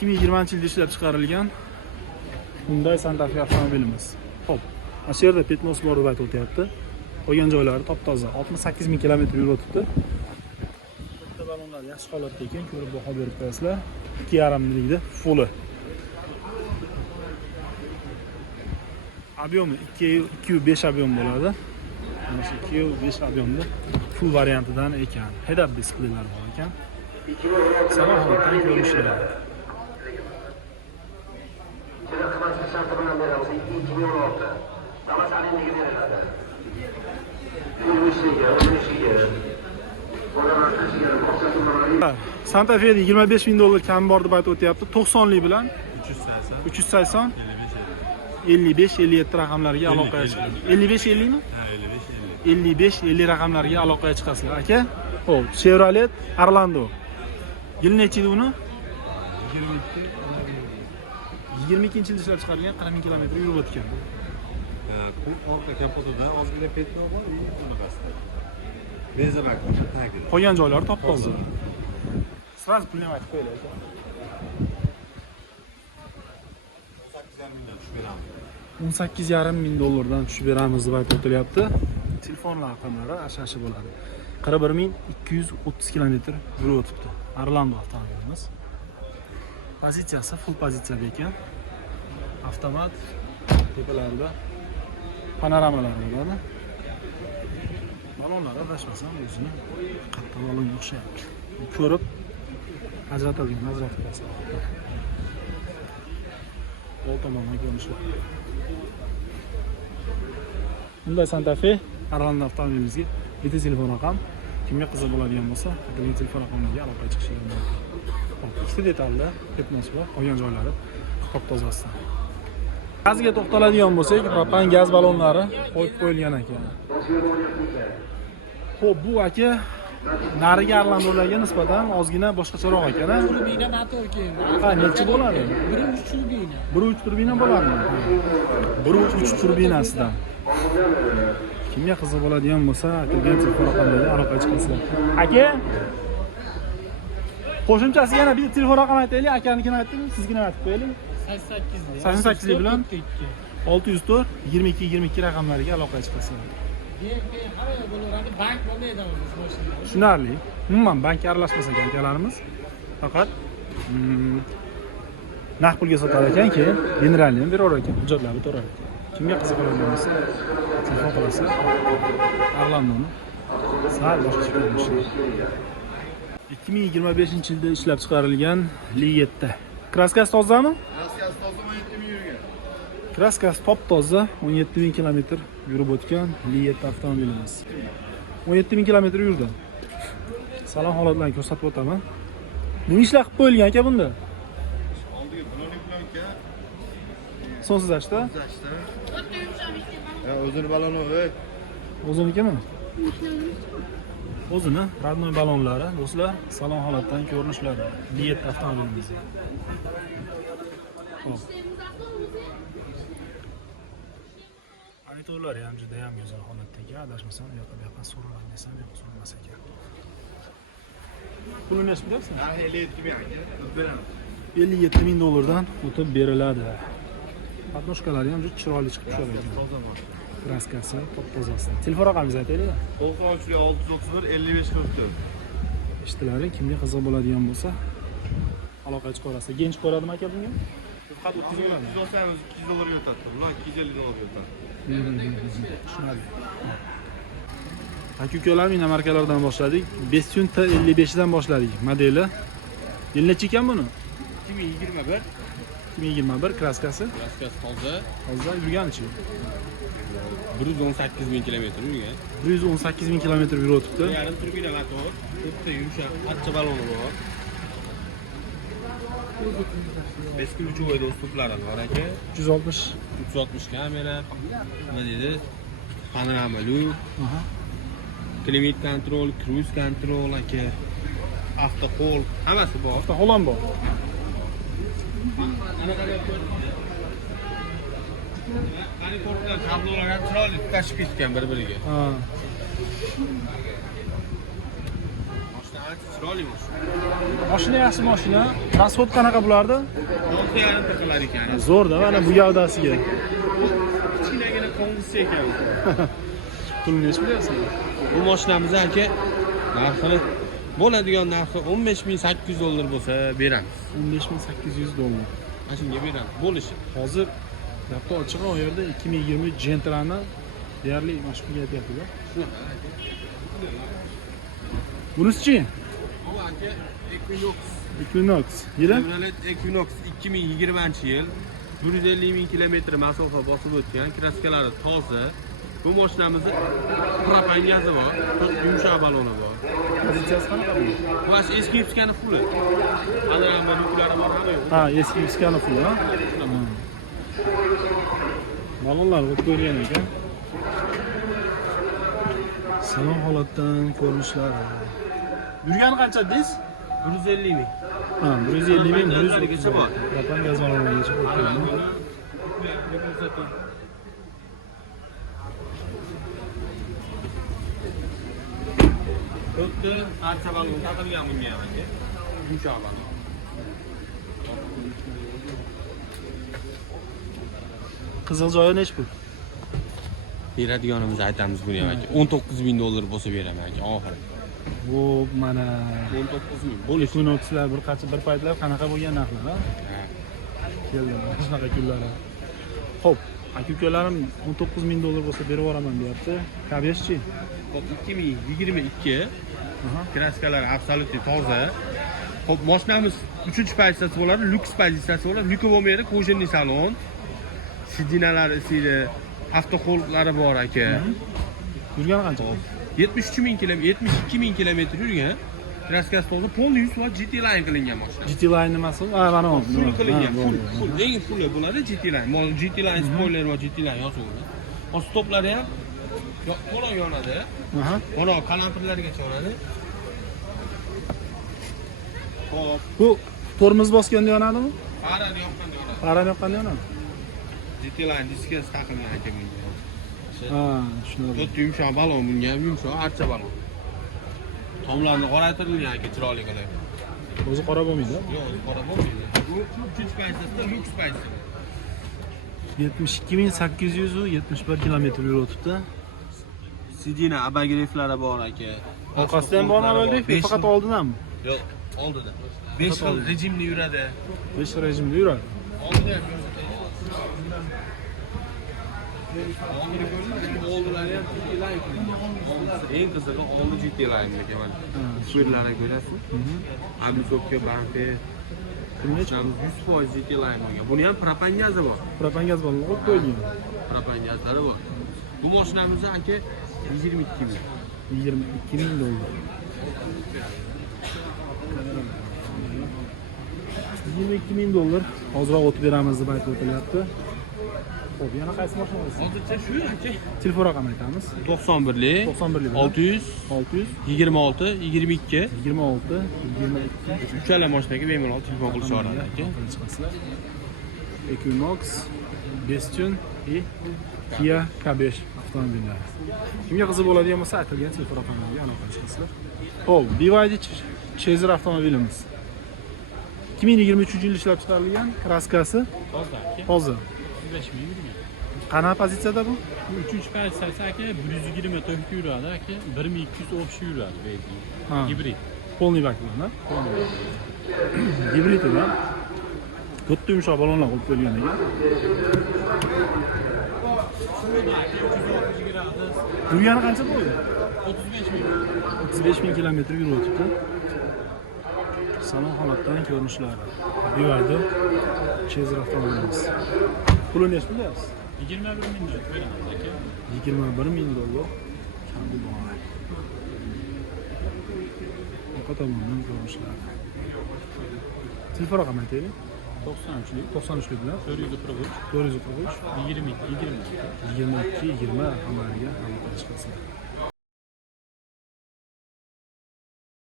2020-yilda ishlab chiqarilgan Hyundai Santa Fe avtomobilimiz. Xo'p, mana shu yerda petnos bor deb aytib o'tyapti. Qolgan joylari top-toza. 68 ming kilometr yurib o'tibdi. Bitta balonlar yaxshi holatda ekan, ko'rib baho berib qo'yasizlar. 2,5 minglikda full. Obyomi 2.5 obyom bo'ladi. Mana shu 2.5 obyomda full variantidan ekan. Head-up displeylar bor ekan. Salohiyatdan ko'rinishlar. Santa Fe'da 25 ming dollar kam bor deb aytib o'tyapti. 90lik bilan 380 55-57 raqamlarga aloqaga chiqadi. 55-50 mi? Ha, 55-50 raqamlarga aloqaga chiqasizlar, aka. Xo'p, Chevrolet Orlando. Yil necha edi uni? 22-yilda ishlab chiqarilgan, 40 ming kilometr yurib o'tgan. Orqa kapotidan ozgina petno bor, bunaqasida. Benzabak tagida. Qolgan joylari top-toza. Sraz pulni aytib qo'yinglar aka. 18,5 ming dollardan tushib beramiz deb aytib o'tilyapti. Telefon raqamlari ashashi bo'ladi. 41.230 kilometr yurib o'tibdi. Orlando avtomobilimiz. Pozitsiyasi full pozitsiyada ekan. Avtomat tepalarida panoramalar bo'ladi. Balonlar adashmasam o'zini katta balonga o'xshayapti. Ko'rib ajratadigan ajratib Old tomondan ko'rinishlar. Hyundai Santa Fe Orlando avtomobilimizga bitta telefon raqam, kimga qiziq bo'ladigan bo'lsa, bitta telefon raqamiga aloqaga chiqishingiz mumkin. Hop, ikkita detalda petnos bor, qolgan joylari top-tozasidan. Gazga to'xtaladigan bo'lsak, propan gaz balonlari qo'yib qo'yilgan ekan. Xo'p, bu aka narigi Orlandolarga nisbatan ozgina boshqacharoq ekan. Turbina motor keyin. Ha, necha bo'ladi? 1.3 turbina. 1.3 turbina bo'ladimi? 1.3 turbinasidan. Kimga qiziq bo'ladigan bo'lsa, aytilgan telefon raqamlariga aloqaga chiqasizlar. Aka, qo'shimchasi yana bitta telefon raqam aytaylik, akanikini aytdim, sizgina aytib qo'yaylik. 88 bilan 604 22 22 raqamlariga aloqaga chiqasizlar. Bank bo'lmaydi mashina. Tushunarli. Umuman bankka aralashmasak akalarimiz faqat naqd pulga sotar ekan, keyin generalni ham berar ekan, hujjatlarni to'rar ekan. Kimga qiziq bo'ladigan bo'lsa, telefon qilasizlar. Orlandoni sal boshqacha ko'rinishda. 2025-yilda ishlab chiqarilgan Li7. Kraskasi tozami? Kraskasi toza 17 ming yurgan. Kraskasi top-toza 17 ming kilometr yurib o'tgan Li7 avtomobilimiz. 17 ming kilometr yurdi. Salon holatlarini ko'rsatib o'taman. Nima ishlar qilib qo'yilgan aka bunda? Oldiga balonik bilan aka. Sonsiz ashta. Ya o'zini baloni o'y. O'zinikimi? O'zini radnoy balonlari, do'stlar, salon holatdan ko'rinishlari. Li7 avtomobilimiz. Xo'p. Monitorlar ham juda ham go'zal holatdagi, adashmasam, bu yoqqa so'ralgan desam, yo'q, so'ralmas ekan. Pulini nech bilasizmi? 57 ming aka. 57 ming dollardan o'tib beriladi. Patnoshkalari ham juda chiroyli chiqib tushadi ekan. Kraskasi top-tozasi. Telefon raqamingizni aytaylik. 631 55 44. Ishtilaring kimga qiziq bo'ladigan bo'lsa, aloqa chiqarasiz. Gench ko'radimi aka bunga? Faqat 30 bo'ladi. 290 200 dollarga o'tadi. Ular 250 dollarga o'tadi. Tushunarli. Aka ukalar, mina markalardan boshladik. Besyunta 55 dan boshladik modeli. Yil necha ekan buni? 2021. 2021 kraskasi. Kraskasi toza. Hozir yurganichi? 118 ming kilometr yurgan. 118 ming kilometr yurib o'tibdi. Yarim turbina motor, bitta yumshoq qatcha baloni bor. 5 ключевой dostuplar bor aka. 360 kamera. Nima deydi? Panorama lu. Aha. Climate control, cruise control aka. Avto hold, hammasi bor. Avto hold ham bor. Monitorlar, kablolar ham chiroyli tutashib ketgan bir-biriga. Ha. Boshda Chiroyli mashina. Mashina yaxshi mashina. Rasxod qanaqa bo'lardi? 6,5 taqalar ekan. Zo'rda, mana bu gavdasiga. Kichkinagina kongress ekan. Pulni necha bilyapsizmi? Bu mashinamiz aka narxini bo'ladigan narxi $15,800 bo'lsa beramiz. $15,800. Mana shunga beramiz. Bo'lishi. Hozir gapni ochig'i u yerda 2020 Gentrani deyarli mana shu pulga aytyapti-da. Shunaqa. Bunisi-chi? Bu aka Equinox. Equinox. Yili? Chevrolet Equinox 2020-yil 150,000 kilometr masofa bosib o'tgan, kraskalari toza. Bu mashinamizni propan gazi bor, yumshoq baloni bor. Pozitsiyasi qanaqa bu? Mana shu eski yutgani puli. Ana nuklari bor hamma yo'q. Ha, eski iskani pul, ha? Balonlar qo'yib qo'yilgan ekan. Salon holatdan ko'rinishlari. Yurgani qancha dedingiz? 150,000. Ha, 150,000, 130,000 bor. Propan gaz balonlarigacha qo'yib qo'yilgan. Xuddi archa balon taqilgan bunga ham aka. Yumshoq balon. Qizil joyi nechi pul? Beradiganimizni aytamiz buni ham aka. $19,000 bo'lsa beraman aka, oxiri. Bu mana 19,000 bo'lishi. Equinoxlar bir paytlar qanaqa bo'lgan narxlar, ha? Keldi, shunaqa kunlar. Xo'p, aka-ukalarim $19,000 bo'lsa berib yuboraman deyapti. Kabeshchi? Hop 2022 Aha. kraskalar absolutni toza. Hop mashinamiz 3-pozitsiyasi bo'ladi, lyuks pozitsiyasi bo'ladi. Lyuki bo'lmaydi, kojinli salon. Sidinalari isidi, avtoxolqlari bor aka. Yurgani qancha? 72,000 kilometr yurgan. Kraskasi toza, polni 100 va GT line qilingan mashina. GT line nimasi? Ha, mana bu. Full qilingan, Ha, full. Eng full bo'ladi GT line. GT line spoiler va GT line yozilgan. O stoplari ham to'liq yonadi. Aha. Mana qalampirlargacha yonadi. Hop, Bu tormoz bosganda yonadimi? farani yoqqanda yonadi. Farani yoqqanda yonadi. GT line diskasi taqilgan ekan bunga. Ha, shunday. To'rt yumshoq balon bunga, yumshoq archa balon. Tomlarni qoraytirilgan aka chiroyli qilib. O'zi qora bo'lmaydi. Yo'q, qora bo'lmaydi. Bu 3-pozitsiyasida lyuks pozitsiya. 72,871 kilometr yurib o'tibdi. Sidina abagireflari bor aka. Orqasida ham bormi avvalgi? Faqat oldinami? Yo'q, oldida. 5 xil rejimda yuradi. 5 rejimda yuradi. Oldida ham oldilari ham GT line qilingan. Eng qizig'i oldi GT line ekan mana. Usullarni ko'rasiz. Ablisovka bamper. Kimgacha? 100% GT line bo'lgan. Buni ham propan gazi bor. Propan gaz baloni qo'yib qo'yilgan. Propan gazlari bor. Bu mashinamizni aka 22,000. $22,000. $22,000 hozirroq o'tib beramiz deb aytib o'tilyapti. Xo'p, yana qaysi mashinamiz? Hozircha shu aka. Telefon raqamini aytamiz. 91lik 91lik 600 600 26 22 26 22 uchala mashinaga bemalol telefon qilib oladi aka. chiqasizlar. Equinox, Bestune и Kia K5 avtomobillari. Kimga qiziq bo'ladigan bo'lsa, aytilgan telefon raqamlariga aloqa qilasizlar. Xo'p, BYD Chaser avtomobilimiz. 2023 yil ishlab chiqarilgan, kraskasi Toza aka. toza. 35,000 yurgan. Qanaqa pozitsiyada bu? 3-pozitsiyasi aka 120 to'xta yuradi aka, 1200 общий yuradi benzin. Ha. Gibrid. Polniy baklarni. Gibrid edi. To'rtta yumshoq balonlar qo'yib qo'yilgan ekan. Yurgani qancha bo'ldi? 35,000. 35,000 kilometr yurib o'tibdi. Salon holatdan ko'rinishlari. BYD Chaser avtomobilimiz. Puli necha bilyapsiz? 21,000 beramiz aka. $21,000. Kambi bor. Orqa tomondan ko'rinishlari. Telefon raqamini aytaylik. 93lik bilan 443 443 20 22 20 raqamlariga aloqa chiqasizlar.